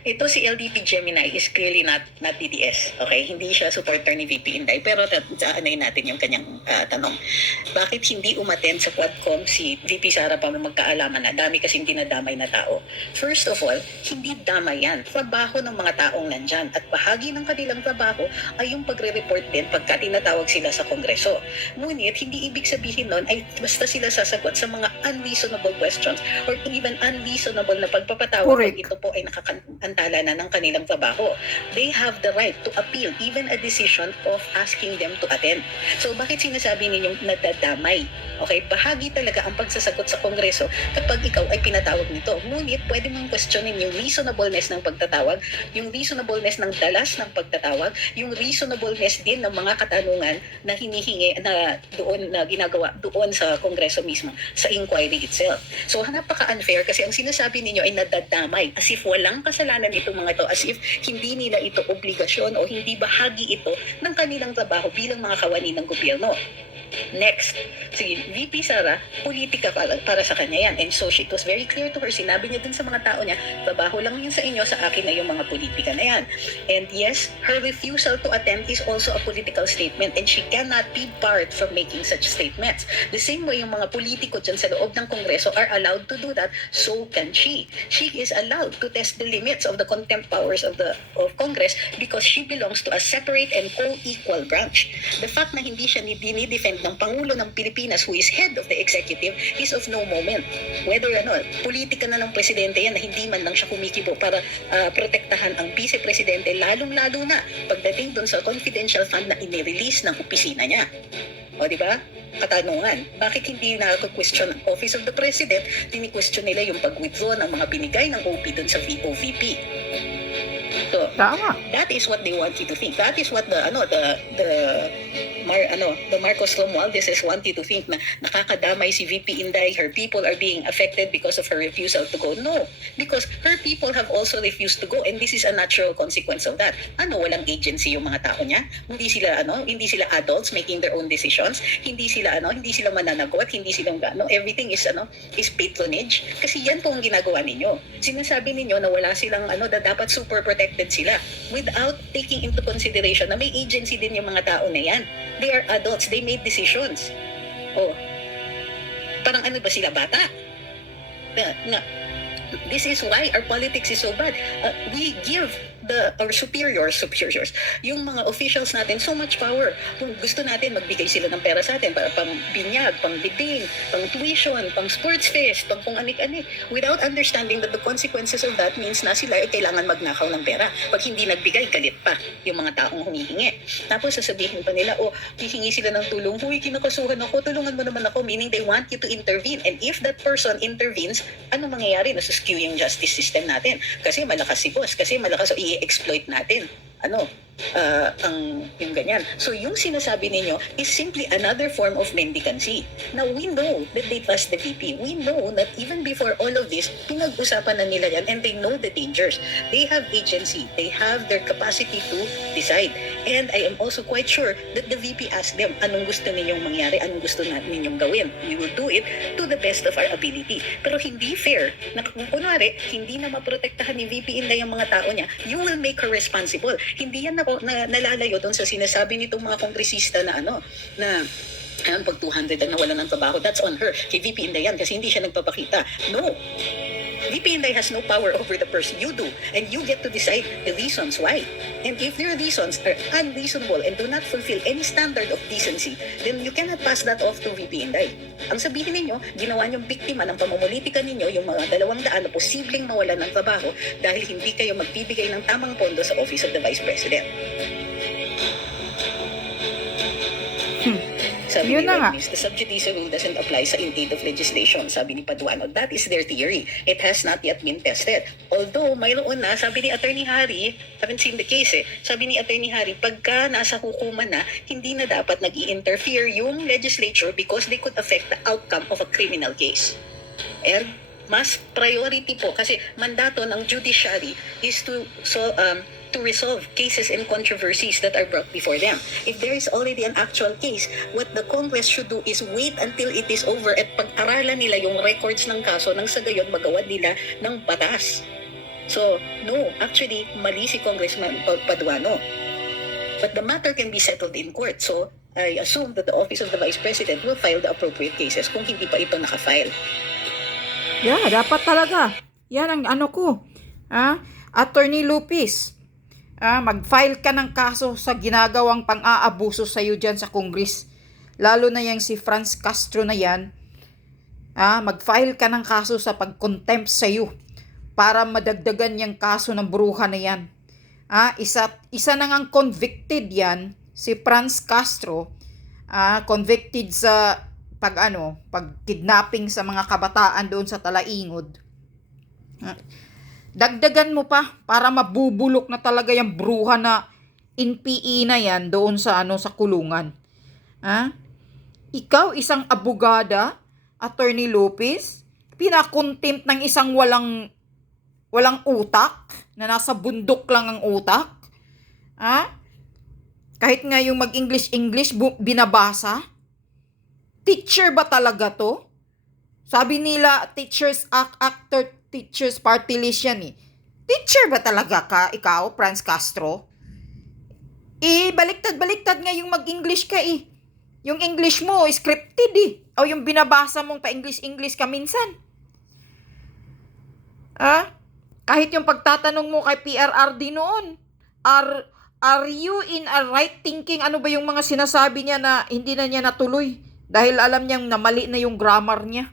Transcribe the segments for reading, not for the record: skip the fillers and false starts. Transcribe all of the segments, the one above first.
Ito si LDP Gemini is clearly not DDS. Okay, hindi siya supporter ni VP Inday, pero anayin natin yung kanyang tanong. Bakit hindi umattend sa Quadcom si VP Sara pa magkaalaman na dami kasing dinadamay na tao? First of all, hindi damay yan. Trabaho ng mga taong nandyan at bahagi ng kanilang trabaho ay yung pagre-report din pagka tinatawag sila sa Kongreso. Ngunit hindi ibig sabihin nun ay basta sila sasagot sa mga unreasonable questions or even unreasonable na pagpapatawag pag ito po ay nakakantala na ng kanilang trabaho. They have the right to appeal even a decision of asking them to attend. So bakit sinasabi ninyong nadadamay? Okay, bahagi talaga ang pagsasagot sa Kongreso kapag ikaw ay pinatawag nito. Ngunit pwede mong questionin yung reasonableness ng pagtatawag, yung reasonableness ng dalas ng pagtatawag, yung reasonableness din ng mga katanungan na hinihingi na doon na ginagawa doon sa Kongreso mismo, sa inquiry itself. So napaka-unfair kasi ang sinasabi ninyo ay nadadamay as if walang kasalanan itong mga ito, as if hindi nila ito obligasyon o hindi bahagi ito ng kanilang trabaho bilang mga kawani ng gobyerno. Next, sige, VP Sara, politika para sa kanya yan. And so it was very clear to her, sinabi niya dun sa mga tao niya, trabaho lang yun sa inyo, sa akin na yung mga politika na yan. And yes, her refusal to attend is also a political statement and she cannot be barred from making such statements. The same way yung mga politiko dyan sa loob ng Kongreso are allowed to do that, so can she. She is allowed to test the limits of the contempt powers of Congress because she belongs to a separate and co-equal branch. The fact na hindi siya dinidefend ng Pangulo ng Pilipinas who is head of the executive is of no moment. Whether politika na ng presidente yan na hindi man lang siya kumikibo para protektahan ang vice-presidente, lalong-lalo na pagdating doon sa confidential fund na inirelease ng opisina niya. O di ba? Katanungan, bakit hindi na-question ang Office of the President, tini-question nila yung pag-withdraw ng mga binigay ng OP doon sa OVP. So, that is what they want you to think. That is what the Marcos Romualdez want you to think na nakakadamay si VP Inday, her people are being affected because of her refusal to go. No, because her people have also refused to go and this is a natural consequence of that. Walang agency yung mga tao niya? Hindi sila adults making their own decisions. Hindi sila mananagot, hindi sila everything is patronage. Kasi yan po ang ginagawa ninyo. Sinasabi ninyo na wala silang na dapat super protected sila without taking into consideration na may agency din yung mga tao na yan. They are adults, they made decisions. Parang ba sila bata? This is why our politics is so bad. We give our superiors, yung mga officials natin so much power. Kung gusto natin, magbigay sila ng pera sa atin para pang binyag, pang bidding, pang tuition, pang sports fest, pang kung anik-anik, without understanding that the consequences of that means na sila ay kailangan magnakaw ng pera. Pag hindi nagbigay, galit pa yung mga taong humihingi. Tapos sasabihin pa nila, hihingi sila ng tulong, huy, kinakasuhan ako, tulungan mo naman ako, meaning they want you to intervene. And if that person intervenes, ano mangyayari? Nasuskew yung justice system natin. Kasi malakas si boss, kasi malakas i-exploit natin. Yung ganyan. So yung sinasabi ninyo is simply another form of mendicancy. Now we know that they trust the VP. We know that even before all of this, pinag-usapan na nila yan and they know the dangers. They have agency. They have their capacity to decide. And I am also quite sure that the VP asked them, anong gusto ninyong mangyari? Anong gusto ninyong gawin? We will do it to the best of our ability. Pero hindi fair na kung kunwari, hindi na maprotektahan ni VP Inday ang mga tao niya, you will make her responsible. Hindi yan nalalayo doon sa sinasabi nitong mga kongresista na pag 200 ang nawalan ng trabaho, that's on her. Kay VP Inday yan kasi hindi siya nagpapakita. No. VP Inday has no power over the person. You do. And you get to decide the reasons why. And if your reasons are unreasonable and do not fulfill any standard of decency, then you cannot pass that off to VP Inday. Ang sabihin ninyo, ginawa niyong biktima ng pamumulitika ninyo yung mga 200 na posibleng mawalan ng trabaho dahil hindi kayo magbibigay ng tamang pondo sa Office of the Vice President. Sabi ni Rodney's, the sub judice rule doesn't apply sa in aid of legislation. Sabi ni Paduano, that is their theory. It has not yet been tested. Although, mayroon na, sabi ni Attorney Harry, haven't seen the case sabi ni Attorney Harry, pagka nasa hukuman na, hindi na dapat nag-i-interfere yung legislature because they could affect the outcome of a criminal case. And mas priority po kasi mandato ng judiciary is to resolve cases and controversies that are brought before them. If there is already an actual case, what the Congress should do is wait until it is over at pag-aralan nila yung records ng kaso nang sa gayon magawa nila ng batas. So, no, actually, mali si Congressman Paduano. But the matter can be settled in court. So, I assume that the Office of the Vice President will file the appropriate cases kung hindi pa ito nakafile. Yeah, dapat talaga. Yan ang ano ko. Attorney Lupis, mag-file ka ng kaso sa ginagawang pang-aabuso sa'yo dyan sa Congress. Lalo na yang si Franz Castro na yan. Mag-file ka ng kaso sa pag-contempt sa'yo para madagdagan yung kaso ng bruha na yan. Isa na ngang convicted yan, si Franz Castro, convicted sa pag-kidnapping sa mga kabataan doon sa Talaingod. Dagdagan mo pa para mabubulok na talaga yung bruha na NPE na yan doon sa sa kulungan. Ikaw, isang abogada, Attorney Lopez, pinakontempt ng isang walang utak, na nasa bundok lang ang utak. Kahit nga yung mag-English binabasa. Teacher ba talaga to? Sabi nila, teachers party list yan eh. Teacher ba talaga ka, ikaw, Franz Castro? Baliktad nga yung mag-English ka eh. Yung English mo, scripted eh. O yung binabasa mong pa-English ka minsan. Kahit yung pagtatanong mo kay PRRD noon, are you in a right thinking? Ano ba yung mga sinasabi niya na hindi na niya natuloy? Dahil alam niyang na mali na yung grammar niya.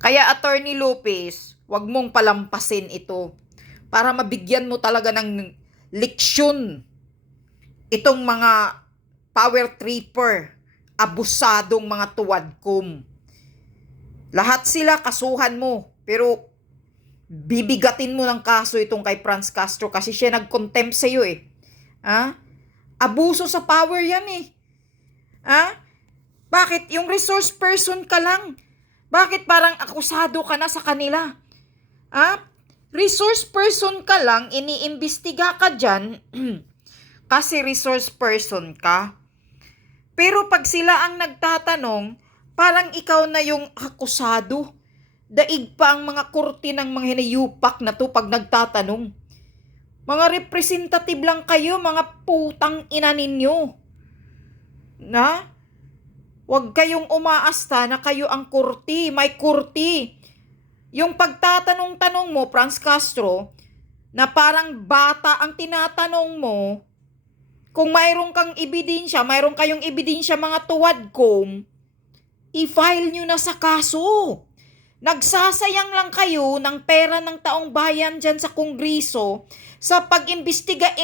Kaya Attorney Lopez, wag mong palampasin ito para mabigyan mo talaga ng leksyon itong mga power tripper, abusadong mga tuwadkom. Lahat sila kasuhan mo, pero bibigatin mo ng kaso itong kay Franz Castro kasi siya nag-contempt sa iyo eh. Abuso sa power yan eh. Bakit? Yung resource person ka lang. Bakit parang akusado ka na sa kanila? Resource person ka lang, iniimbestiga ka dyan kasi resource person ka. Pero pag sila ang nagtatanong, parang ikaw na yung akusado. Daig pa ang mga korte ng mga hinayupak na to pag nagtatanong. Mga representative lang kayo, mga putang ina ninyo. Huwag kayong umaasta na kayo ang korte, may korte. Yung pagtatanong-tanong mo, Franz Castro, na parang bata ang tinatanong mo, kung mayroon kang ebidensya, mayroon kayong ebidensya mga tuwadkom, i-file nyo na sa kaso. Nagsasayang lang kayo ng pera ng taong bayan dyan sa Kongreso sa pag-imbestiga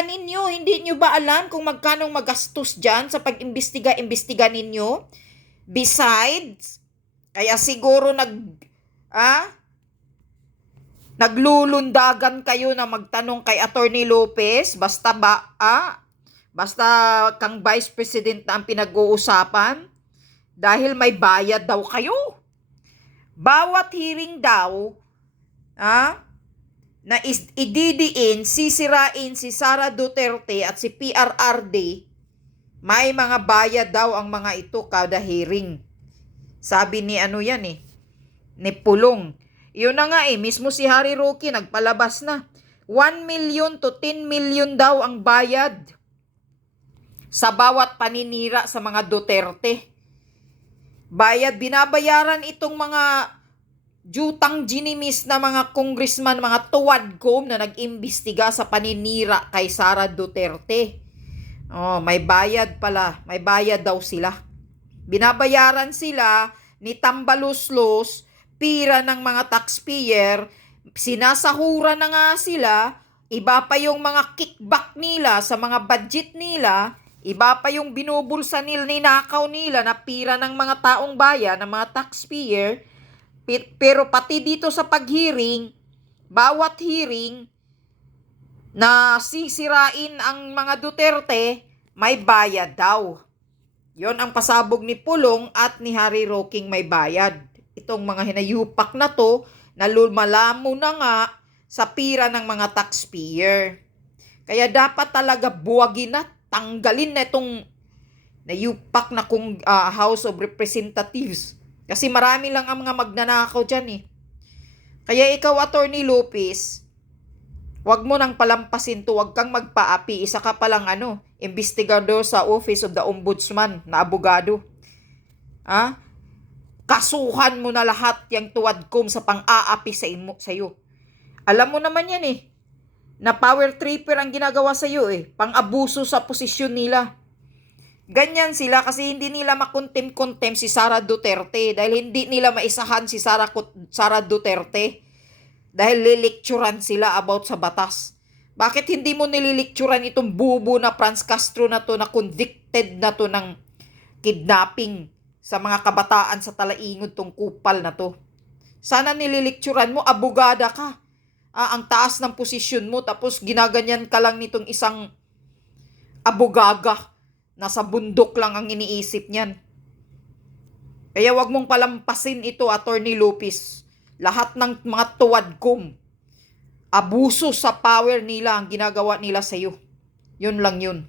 ninyo. Hindi nyo ba alam kung magkano magastos dyan sa pag-imbestiga ninyo? Besides, kaya siguro naglulundagan kayo na magtanong kay Attorney Lopez, basta kang Vice President na ang pinag-uusapan, dahil may bayad daw kayo. Bawat hearing daw, na ididiin, sisirain si Sara Duterte at si PRRD, may mga bayad daw ang mga ito kada hearing. Sabi ni ni Pulong. Yun na nga mismo si Harry Roque nagpalabas na. 1 million to 10 million daw ang bayad sa bawat paninira sa mga Duterte. Binabayaran itong mga jutang ginimis na mga congressman, mga tuwadkom na nag-imbestiga sa paninira kay Sara Duterte. May bayad pala. May bayad daw sila. Binabayaran sila ni Tambaluslos, pira ng mga taxpayer, sinasahura na nga sila, iba pa yung mga kickback nila sa mga budget nila, iba pa yung binubulsa nila, ninakaw nila na pira ng mga taong bayan, ng mga taxpayer. Pero pati dito sa pag-hearing, bawat hearing na sisirain ang mga Duterte, may bayad daw. Yon ang pasabog ni Pulong at ni Harry Roque, may bayad. Itong mga hinayupak na to, na lumalamo na nga sa pira ng mga taxpayer. Kaya dapat talaga buwagin na, tanggalin na itong nayupak na House of Representatives. Kasi marami lang ang mga magnanakaw dyan eh. Kaya ikaw, Attorney Lopez, wag mo nang palampasin to, wag kang magpaapi. Isa ka palang investigador sa Office of the Ombudsman na abogado. Ha? Kasuhan mo na lahat yung tuwadkom sa pang-aapi sa'yo. Alam mo naman yan na power tripper ang ginagawa sa'yo pang-abuso sa posisyon nila. Ganyan sila kasi hindi nila makontem-kontem si Sara Duterte dahil hindi nila maisahan si Sara Duterte dahil lilikturan sila about sa batas. Bakit hindi mo nililikturan itong bubo na Franz Castro na to na convicted na to ng kidnapping sa mga kabataan sa Talaingod tong kupal na to? Sana nililikturan mo, abogada ka. Ang taas ng posisyon mo tapos ginaganyan ka lang nitong isang abogaga. Nasa bundok lang ang iniisip niyan. Kaya wag mong palampasin ito, Attorney Lopez. Lahat ng mga tuwadkom, abuso sa power nila ang ginagawa nila sa'yo. Yun lang yun.